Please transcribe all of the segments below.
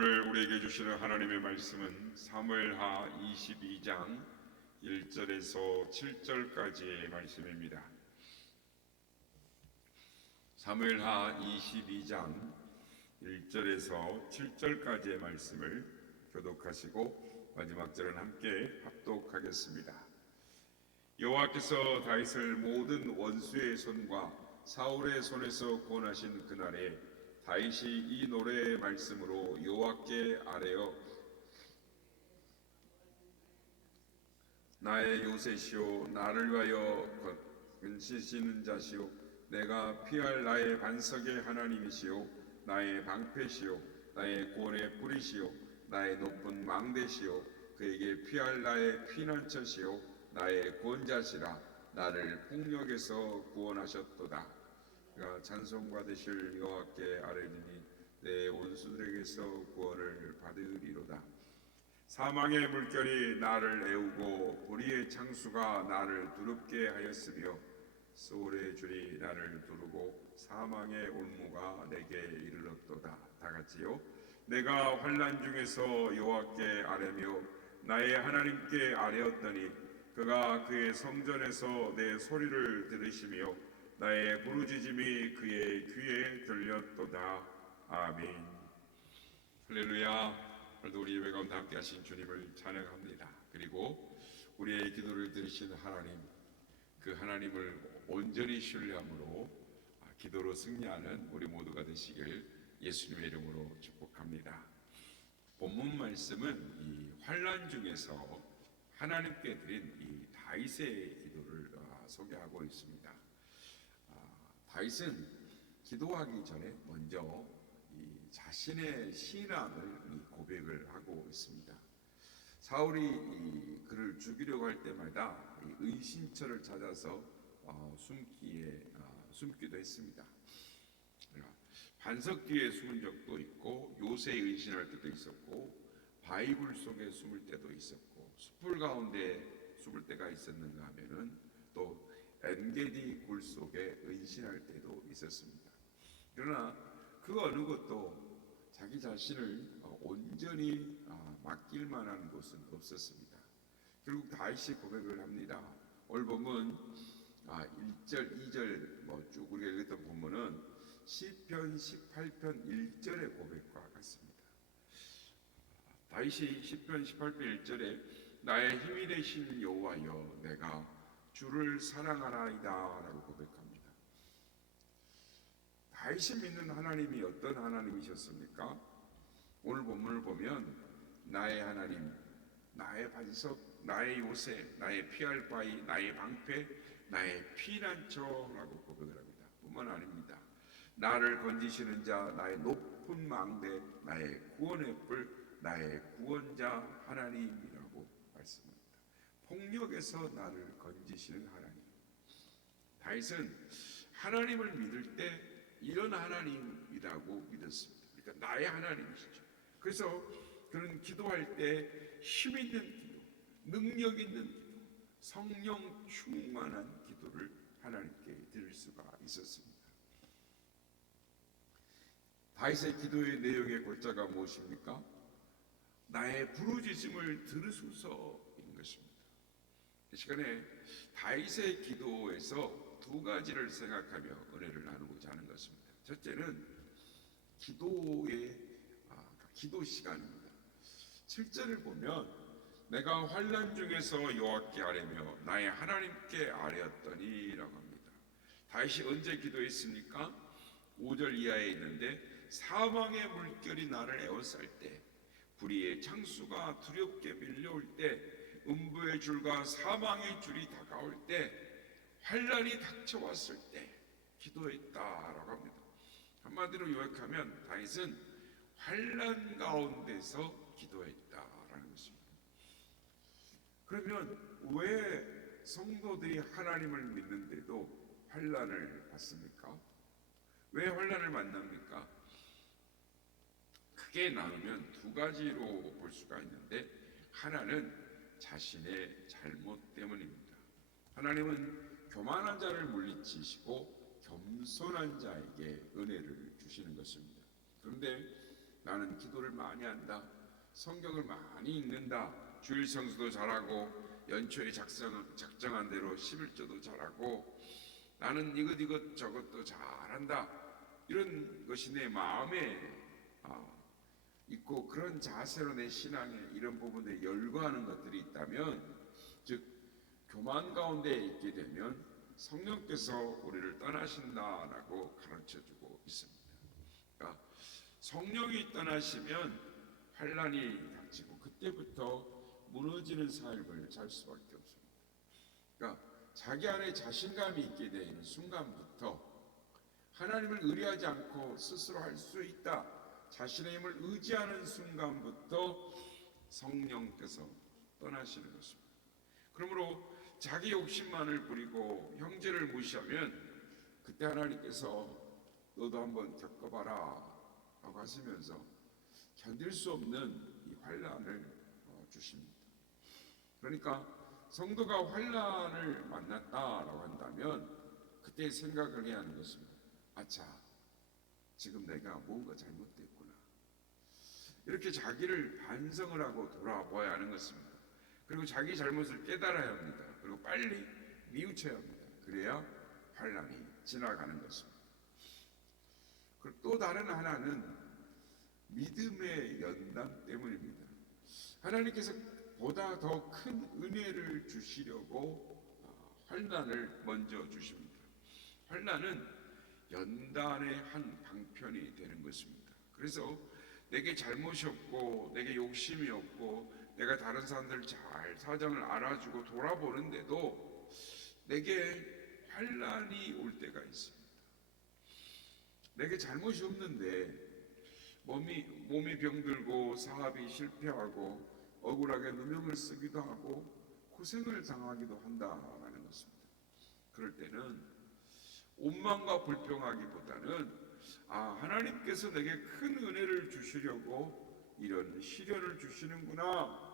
오늘 우리에게 주시는 하나님의 말씀은 사무엘하 22장 1절에서 7절까지의 말씀입니다. 사무엘하 22장 1절에서 7절까지의 말씀을 교독하시고 마지막 절은 함께 합독하겠습니다. 여호와께서 다윗을 모든 원수의 손과 사울의 손에서 구원하신 그날에 다윗이 이 노래의 말씀으로 여호와께 아뢰어 나의 요새시오 나를 위하여 건지시는 자시오 내가 피할 나의 반석의 하나님이시오 나의 방패시오 나의 구원의 뿌리시오 나의 높은 망대시오 그에게 피할 나의 피난처시오 나의 구원자시라 나를 폭력에서 구원하셨도다. 그가 찬송과 되실 여호와께 아뢰리니 내 원수들에게서 구원을 받으리로다. 사망의 물결이 나를 애우고 불의의 창수가 나를 두렵게 하였으며 소울의 줄이 나를 두르고 사망의 올무가 내게 이르렀도다. 다 같이요. 내가 환난 중에서 여호와께 아뢰며 나의 하나님께 아뢰었더니 그가 그의 성전에서 내 소리를 들으시며 나의 부르짖음이 그의 귀에 들렸도다. 아멘. 할렐루야. 오늘도 우리 예배 가운데 함께 하신 주님을 찬양합니다. 그리고 우리의 기도를 들으신 하나님, 그 하나님을 온전히 신뢰함으로 기도로 승리하는 우리 모두가 되시길 예수님의 이름으로 축복합니다. 본문 말씀은 이 환난 중에서 하나님께 드린 이 다윗의 기도를 소개하고 있습니다. 다윗은 기도하기 전에 먼저 이 자신의 신앙을 고백을 하고 있습니다. 사울이 그를 죽이려고 할 때마다 이 은신처를 찾아서 숨기도 했습니다. 반석 뒤에 숨은 적도 있고 요새에 은신할 때도 있었고 바위굴 속에 숨을 때도 있었고 숯불 가운데 숨을 때가 있었는가 하면은 또 엔게디 굴 속에 은신할 때도 있었습니다. 그러나 그 어느 것도 자기 자신을 온전히 맡길 만한 곳은 없었습니다. 결국 다윗이 고백을 합니다. 오늘 본문 1절, 2절 쭉 우리가 읽었던 본문은 시편 18편 1절의 고백과 같습니다. 다윗이 시편 18편 1절에 나의 힘이 되신 여호와여 내가 주를 사랑하나이다 라고 고백합니다. 다윗이 믿는 하나님이 어떤 하나님이셨습니까? 오늘 본문을 보면 나의 하나님, 나의 반석, 나의 요새, 나의 피할 바위, 나의 방패, 나의 피난처라고 고백을 합니다. 뿐만 아닙니다. 나를 건지시는 자, 나의 높은 망대, 나의 구원의 뿔, 나의 구원자 하나님이라고 말씀합니다. 폭력에서 나를 건지시는 하나님. 다윗은 하나님을 믿을 때 이런 하나님이라고 믿었습니다. 그러니까 나의 하나님이시죠. 그래서 그는 기도할 때 힘 있는 기도, 능력 있는 기도, 성령 충만한 기도를 하나님께 드릴 수가 있었습니다. 다윗의 기도의 내용의 골자가 무엇입니까? 나의 부르짖음을 들으소서인 것입니다. 이 시간에 다윗의 기도에서 두 가지를 생각하며 은혜를 나누고자 하는 것입니다. 첫째는 기도 시간입니다. 7절을 보면 내가 환난 중에서 여호와께 아뢰며 나의 하나님께 아뢰었더니 라고 합니다. 다윗이 언제 기도했습니까? 5절 이하에 있는데 사망의 물결이 나를 에워쌀 때 불의의 창수가 두렵게 밀려올 때 음부의 줄과 사망의 줄이 다가올 때 환난이 닥쳐왔을 때 기도했다라고 합니다. 한마디로 요약하면 다윗은 환난 가운데서 기도했다라는 것입니다. 그러면 왜 성도들이 하나님을 믿는데도 환난을 받습니까? 왜 환난을 만납니까? 크게 나누면 두 가지로 볼 수가 있는데 하나는 자신의 잘못 때문입니다. 하나님은 교만한 자를 물리치시고 겸손한 자에게 은혜를 주시는 것입니다. 그런데 나는 기도를 많이 한다. 성경을 많이 읽는다. 주일 성수도 잘하고 연초에 작정한 대로 11조도 잘하고 나는 이것 저것도 잘한다. 이런 것이 내 마음에 있고 그런 자세로 내 신앙에 이런 부분에 열거하는 것들이 있다면, 즉 교만 가운데 있게 되면 성령께서 우리를 떠나신다라고 가르쳐주고 있습니다. 그러니까 성령이 떠나시면 환란이 닥치고 그때부터 무너지는 삶을 살 수밖에 없습니다. 그러니까 자기 안에 자신감이 있게 되는 순간부터 하나님을 의뢰하지 않고 스스로 할 수 있다, 자신의 힘을 의지하는 순간부터 성령께서 떠나시는 것입니다. 그러므로 자기 욕심만을 부리고 형제를 무시하면 그때 하나님께서 너도 한번 겪어봐라 라고 하시면서 견딜 수 없는 이 환란을 주십니다. 그러니까 성도가 환란을 만났다라고 한다면 그때 생각을 해야 하는 것입니다. 아차, 지금 내가 뭔가 잘못됐구나. 이렇게 자기를 반성을 하고 돌아봐야 하는 것입니다. 그리고 자기 잘못을 깨달아야 합니다. 그리고 빨리 뉘우쳐야 합니다. 그래야 환란이 지나가는 것입니다. 그리고 또 다른 하나는 믿음의 연단 때문입니다. 하나님께서 보다 더 큰 은혜를 주시려고 환난을 먼저 주십니다. 환난은 연단의 한 방편이 되는 것입니다. 그래서 내게 잘못이 없고 내게 욕심이 없고 내가 다른 사람들 잘 사정을 알아주고 돌아보는데도 내게 환난이 올 때가 있습니다. 내게 잘못이 없는데 몸이 병들고 사업이 실패하고 억울하게 누명을 쓰기도 하고 고생을 당하기도 한다라는 것입니다. 그럴 때는 원망과 불평하기보다는 하나님께서 내게 큰 은혜를 주시려고 이런 시련을 주시는구나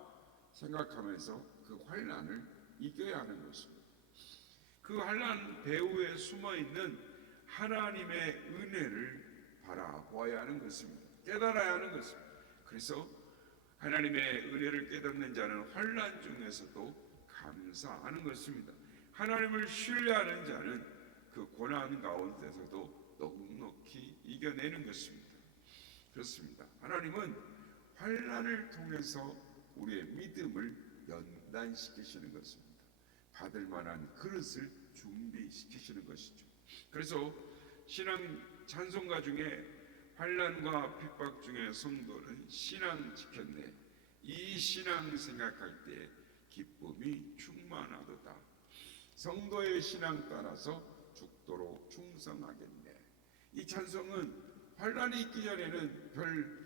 생각하면서 그 환난을 이겨야 하는 것입니다. 그 환난 배후에 숨어있는 하나님의 은혜를 바라보아야 하는 것입니다. 깨달아야 하는 것입니다. 그래서 하나님의 은혜를 깨닫는 자는 환난 중에서도 감사하는 것입니다. 하나님을 신뢰하는 자는 그 고난 가운데서도 넉넉히 이겨내는 것입니다. 그렇습니다. 하나님은 환난을 통해서 우리의 믿음을 연단시키시는 것입니다. 받을 만한 그릇을 준비시키시는 것이죠. 그래서 신앙 찬송가 중에 환난과 핍박 중에 성도는 신앙 지켰네. 이 신앙 생각할 때 기쁨이 충만하도다. 성도의 신앙 따라서 죽도록 충성하겠네. 이 찬송은 환난이 있기 전에는 별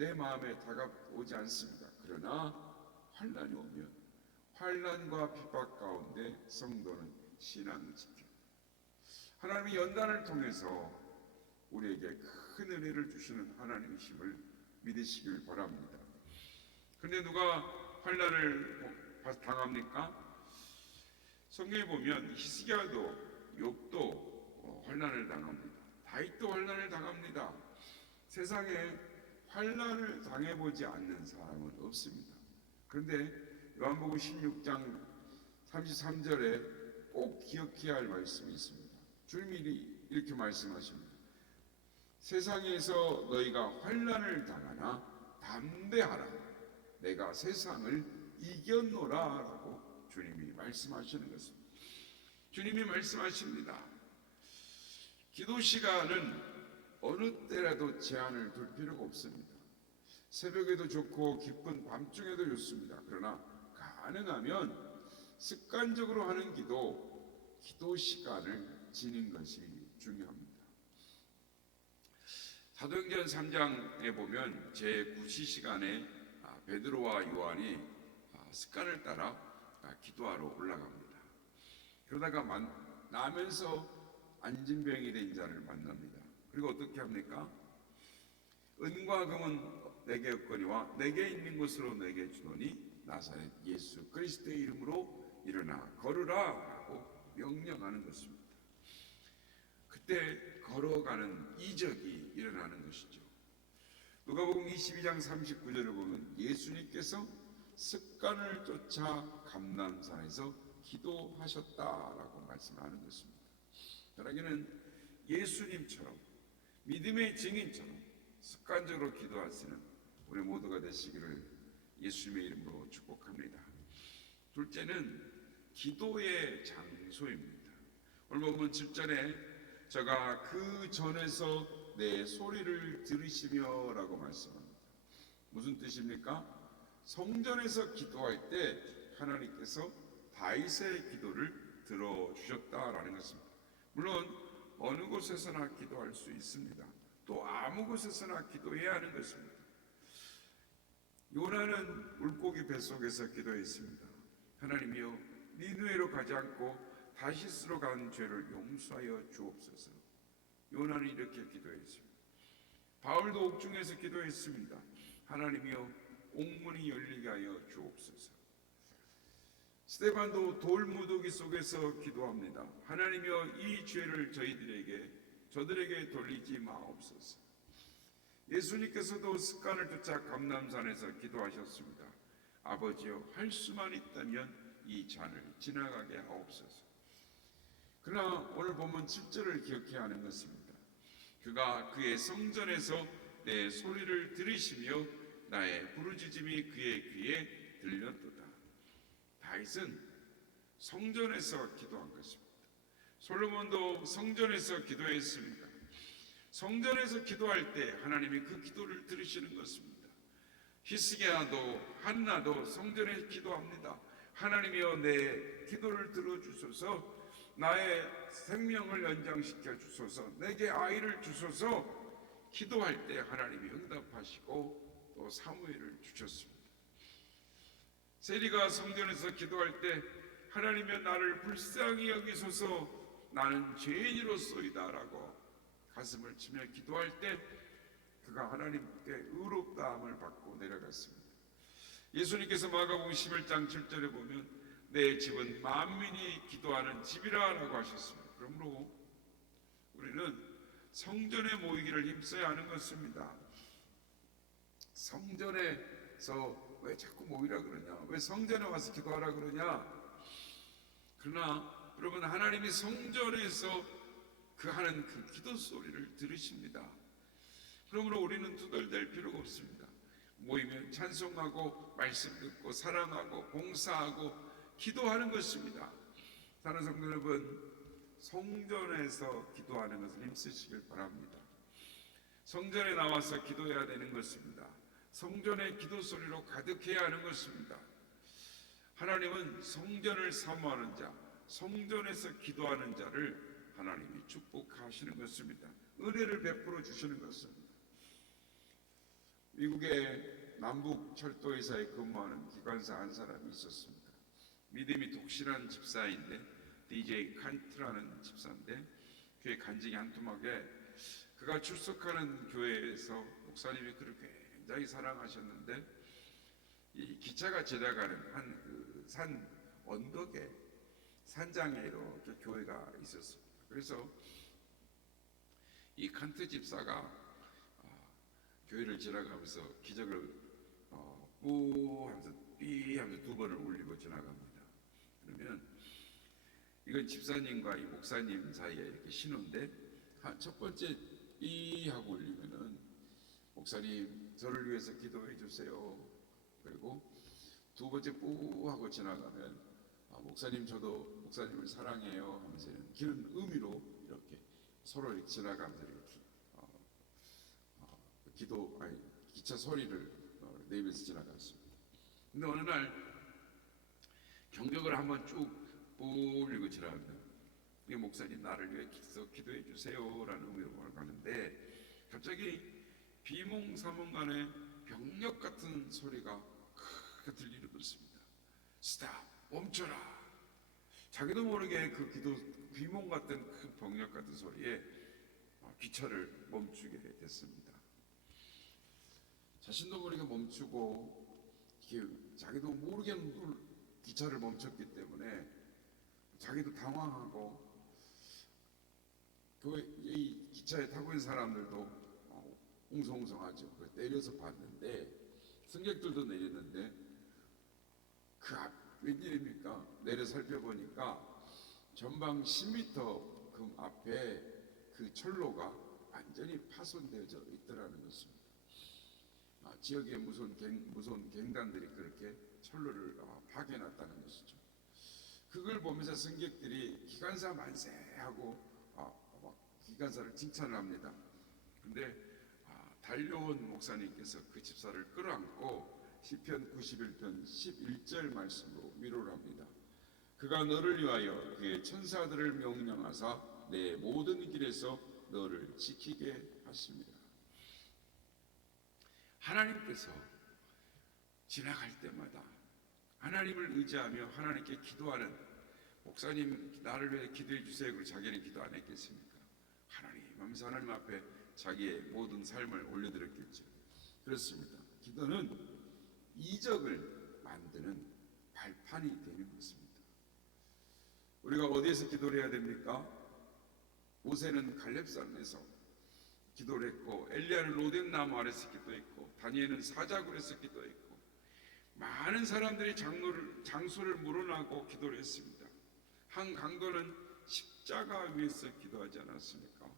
내 마음에 다가오지 않습니다. 그러나 환난이 오면 환난과 핍박 가운데 성도는 신앙 지켜 하나님의 연단을 통해서 우리에게 큰 은혜를 주시는 하나님이심을 믿으시길 바랍니다. 그런데 누가 환난을 당합니까? 성경에 보면 히스기야도 욥도 환난을 당합니다. 다윗도 환난을 당합니다. 세상에 환난을 당해보지 않는 사람은 없습니다. 그런데 요한복음 16장 33절에 꼭 기억해야 할 말씀이 있습니다. 주님이 이렇게 말씀하십니다. 세상에서 너희가 환난을 당하나 담대하라. 내가 세상을 이겼노라 라고 주님이 말씀하시는 것입니다. 주님이 말씀하십니다. 기도 시간은 어느 때라도 제한을 둘 필요가 없습니다. 새벽에도 좋고 깊은 밤중에도 좋습니다. 그러나 가능하면 습관적으로 하는 기도 시간을 지닌 것이 중요합니다. 사도행전 3장에 보면 제9시 시간에 베드로와 요한이 습관을 따라 기도하러 올라갑니다. 그러다가 만나면서 안진병이 된 자를 만납니다. 그리고 어떻게 합니까? 은과 금은 내게 없거니와 내게 있는 것으로 내게 주노니 나사렛 예수 그리스도의 이름으로 일어나 걸으라 라고 명령하는 것입니다. 그때 걸어가는 이적이 일어나는 것이죠. 누가복음 22장 39절을 보면 예수님께서 습관을 쫓아 감람산에서 기도하셨다라고 말씀하는 것입니다. 그러기는 예수님처럼 믿음의 증인처럼 습관적으로 기도하시는 우리 모두가 되시기를 예수님의 이름으로 축복합니다. 둘째는 기도의 장소입니다. 오늘 본문 7절에 저가 그 전에서 내 소리를 들으시며 라고 말씀합니다. 무슨 뜻입니까? 성전에서 기도할 때 하나님께서 다윗의 기도를 들어주셨다라는 것입니다. 물론 어느 곳에서나 기도할 수 있습니다. 또 아무 곳에서나 기도해야 하는 것입니다. 요나는 물고기 뱃속에서 기도했습니다. 하나님이여 니느웨로 가지 않고 다시스로 간 죄를 용서하여 주옵소서. 요나는 이렇게 기도했습니다. 바울도 옥중에서 기도했습니다. 하나님이여 옥문이 열리게 하여 주옵소서. 스데반도 돌무더기 속에서 기도합니다. 하나님이여 이 죄를 저들에게 돌리지 마옵소서. 예수님께서도 습관을 쫓아 감람산에서 기도하셨습니다. 아버지여 할 수만 있다면 이 잔을 지나가게 하옵소서. 그러나 오늘 본문 7절을 기억해야 하는 것입니다. 그가 그의 성전에서 내 소리를 들으시며 나의 부르짖음이 그의 귀에 들렸도다. 다윗은 성전에서 기도한 것입니다. 솔로몬도 성전에서 기도했습니다. 성전에서 기도할 때 하나님이 그 기도를 들으시는 것입니다. 히스기야도 한나도 성전에서 기도합니다. 하나님이여 내 기도를 들어주소서. 나의 생명을 연장시켜 주소서. 내게 아이를 주소서. 기도할 때 하나님이 응답하시고 또 사무엘을 주셨습니다. 세리가 성전에서 기도할 때 하나님이여 나를 불쌍히 여기소서. 나는 죄인으로소이다라고 가슴을 치며 기도할 때 그가 하나님께 의롭다함을 받고 내려갔습니다. 예수님께서 마가복음 11장 7절에 보면 내 집은 만민이 기도하는 집이라라고 하셨습니다. 그러므로 우리는 성전에 모이기를 힘써야 하는 것입니다. 성전에서 왜 자꾸 모이라 그러냐? 왜 성전에 와서 기도하라 그러냐? 그러나 여러분 하나님이 성전에서 그 하는 그 기도 소리를 들으십니다. 그러므로 우리는 투덜댈 필요가 없습니다. 모이면 찬송하고 말씀 듣고 사랑하고 봉사하고 기도하는 것입니다. 사랑하는 성도 여러분, 성전에서 기도하는 것을 힘쓰시길 바랍니다. 성전에 나와서 기도해야 되는 것입니다. 성전의 기도 소리로 가득해야 하는 것입니다. 하나님은 성전을 사모하는 자, 성전에서 기도하는 자를 하나님이 축복하시는 것입니다. 은혜를 베풀어 주시는 것입니다. 미국의 남북 철도회사에 근무하는 기관사 한 사람이 있었습니다. 믿음이 독실한 집사인데 DJ 칸트라는 집사인데 교회 간증이 한 토막에 그가 출석하는 교회에서 목사님이 그를 굉장히 사랑하셨는데 이 기차가 지나가는 한 그 산 언덕에 산장에 이렇게 교회가 있었습니다. 그래서 이 칸트 집사가 교회를 지나가면서 기적을 뿌 하면서 삐 하면서 두 번을 울리고 지나갑니다. 그러면 이건 집사님과 이 목사님 사이에 이렇게 신호인데 첫 번째 삐 하고 울리면은 목사님 저를 위해서 기도해 주세요. 그리고 두 번째 뿌 하고 지나가면 목사님 저도 목사님을 사랑해요 하면서 이런 의미로 이렇게 서로 이렇게 지나가면서 이렇게 기차 소리를 내면서 지나갔습니다. 근데 어느 날 경적을 한번 쭉 울리고 지나갑니다. 이 목사님 나를 위해 기도해 주세요라는 의미로 가는데 갑자기 비몽사몽간에 병력 같은 소리가 크게 들리는 것입니다. 스탑, 멈춰라. 자기도 모르게 그 비몽 같은 그 병력 같은 소리에 기차를 멈추게 됐습니다. 자신도 모르게 멈추고 자기도 모르게 기차를 멈췄기 때문에 자기도 당황하고 이 기차에 타고 있는 사람들도 웅성웅성하죠. 내려서 봤는데 승객들도 내렸는데 그 앞 웬일입니까? 내려 살펴보니까 전방 10m 그 앞에 그 철로가 완전히 파손되어져 있더라는 것입니다. 지역의 무서운 갱단들이 그렇게 철로를 파괴해놨다는 것이죠. 그걸 보면서 승객들이 기관사 만세하고 기관사를 칭찬을 합니다. 근데 달려온 목사님께서 그 집사를 끌어안고 시편 91편 11절 말씀으로 위로를 합니다. 그가 너를 위하여 그의 천사들을 명령하사 내 모든 길에서 너를 지키게 하십니다. 하나님께서 지나갈 때마다 하나님을 의지하며 하나님께 기도하는 목사님 나를 위해 기도해 주세요. 그리고 자기는 기도 안 했겠습니까? 하나님 하면서 하나님 앞에 자기의 모든 삶을 올려드렸겠죠. 그렇습니다. 기도는 이적을 만드는 발판이 되는 것입니다. 우리가 어디에서 기도를 해야 됩니까? 모세는 갈렙산에서 기도를 했고, 엘리야는 로뎀나무 아래서 기도했고, 다니엘은 사자굴에서 기도했고, 많은 사람들이 장소를 물어나고 기도를 했습니다. 한 강도는 십자가 위에서 기도하지 않았습니까?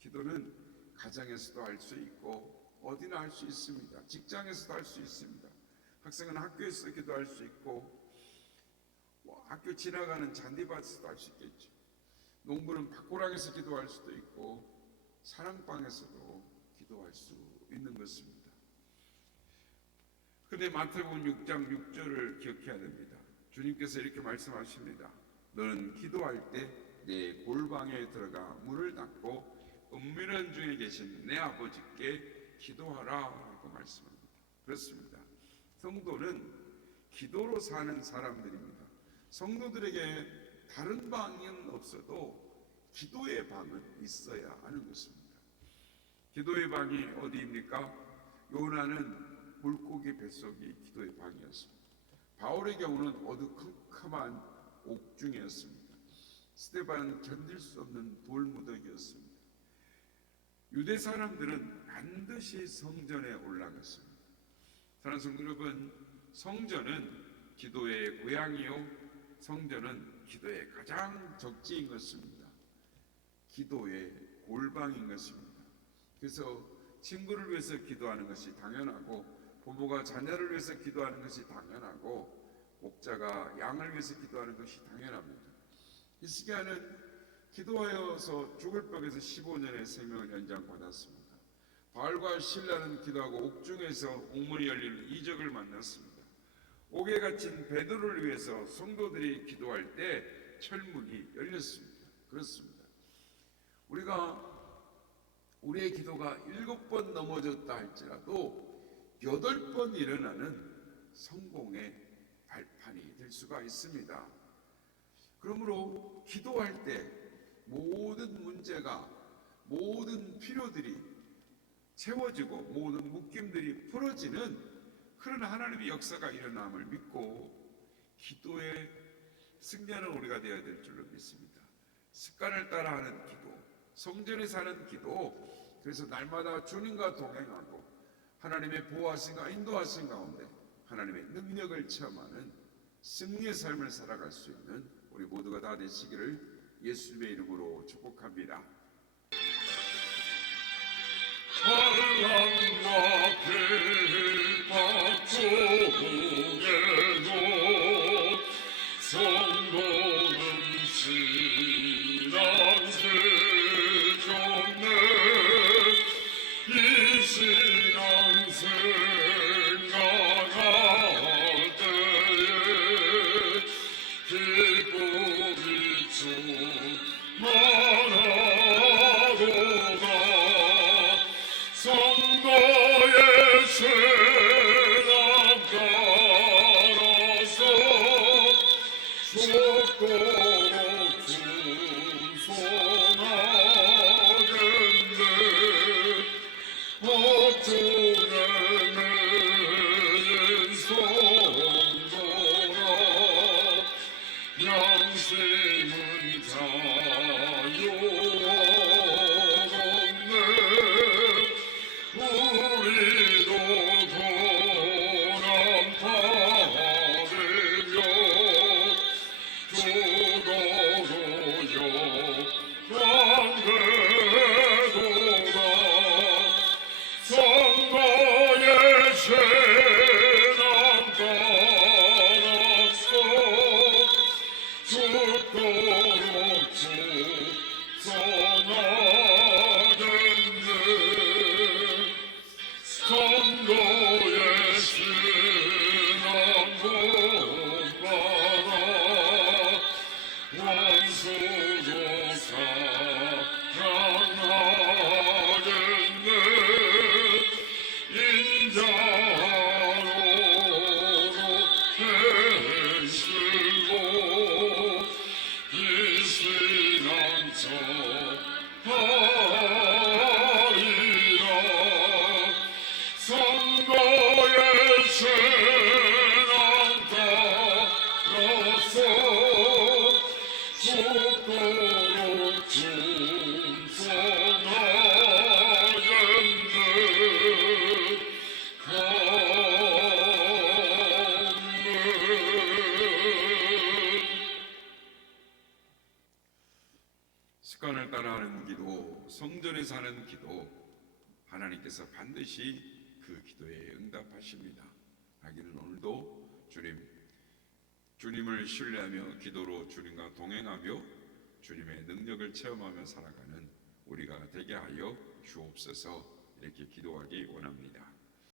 기도는 가정에서도 할 수 있고 어디나 할 수 있습니다. 직장에서도 할 수 있습니다. 학생은 학교에서 기도할 수 있고 학교 지나가는 잔디밭에서도 할 수 있겠죠. 농부는 밭고랑에서 기도할 수도 있고 사랑방에서도 기도할 수 있는 것입니다. 그런데 마태복음 6장 6절을 기억해야 됩니다. 주님께서 이렇게 말씀하십니다. 너는 기도할 때 내 골방에 들어가 문을 닫고 은밀한 중에 계신 내 아버지께 기도하라 라고 말씀합니다. 그렇습니다. 성도는 기도로 사는 사람들입니다. 성도들에게 다른 방은 없어도 기도의 방은 있어야 하는 것입니다. 기도의 방이 어디입니까? 요나는 물고기 뱃속이 기도의 방이었습니다. 바울의 경우는 어두컴컴한 옥중이었습니다. 스데반은 견딜 수 없는 돌무더기였습니다. 유대 사람들은 반드시 성전에 올라갔습니다. 사랑하는 성도 여러분, 성전은 기도의 고향이요, 성전은 기도의 가장 적지인 것입니다. 기도의 골방인 것입니다. 그래서 친구를 위해서 기도하는 것이 당연하고, 부모가 자녀를 위해서 기도하는 것이 당연하고, 목자가 양을 위해서 기도하는 것이 당연합니다. 히스기야는 기도하여서 죽을 벽에서 15년의 생명을 연장받았습니다. 바알과 신라는 기도하고 옥중에서 옥문이 열리는 이적을 만났습니다. 옥에 갇힌 베드로를 위해서 성도들이 기도할 때 철문이 열렸습니다. 그렇습니다. 우리의 기도가 7번 넘어졌다 할지라도 8번 일어나는 성공의 발판이 될 수가 있습니다. 그러므로 기도할 때 모든 문제가, 모든 필요들이 채워지고 모든 묶임들이 풀어지는 그런 하나님의 역사가 일어남을 믿고 기도의 승자는 우리가 되어야 될 줄로 믿습니다. 습관을 따라하는 기도, 성전에서 하는 기도, 그래서 날마다 주님과 동행하고 하나님의 보호하심과 인도하심 가운데 하나님의 능력을 체험하는 승리의 삶을 살아갈 수 있는 우리 모두가 다 되시기를 예수님의 이름으로 축복합니다. 환란과 비박 중에도 성도는 신앙 세졌네. 이 신앙 생각할 때에 기쁨이 충만하도다. 성도의 애쓰고 이 시간 전하리라. 선거의 재난 따라서 죽도록 습관을 따라하는 기도, 성전에서 하는 기도, 하나님께서 반드시 그 기도에 응답하십니다. 하기는 오늘도 주님을 신뢰하며 기도로 주님과 동행하며 주님의 능력을 체험하며 살아가는 우리가 되게 하여 주옵소서. 이렇게 기도하기 원합니다.